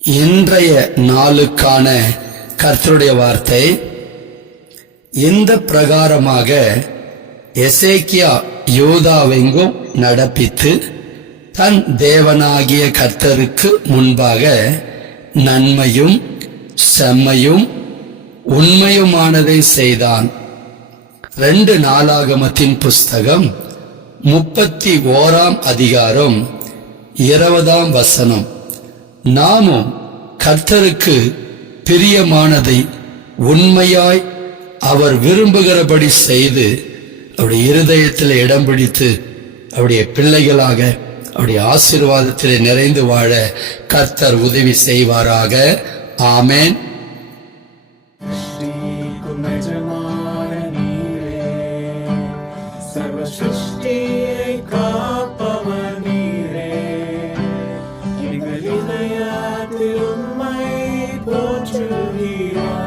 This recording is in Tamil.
இன்றைய நாளுக்கான கர்த்தருடைய வார்த்தை, இந்த பிரகாரமாக எசேக்கியா யூதாவெங்கும் நடப்பித்து தன் தேவனாகிய கர்த்தருக்கு முன்பாக நன்மையும் செம்மையும் உண்மையுமானதை செய்தான். 2 நாளாகமத்தின் புஸ்தகம் 31 அதிகாரம் 20 நாமும் கர்த்தருக்கு பிரியமானதை உண்மையாய் அவர் விரும்புகிறபடி செய்து அவருடைய இருதயத்தில் இடம் பிடித்து அவருடைய பிள்ளைகளாக அவருடைய ஆசீர்வாதத்திலே நிறைந்து வாழ கர்த்தர் உதவி செய்வாராக. ஆமென். உம்மை போற்றுகிறோம்.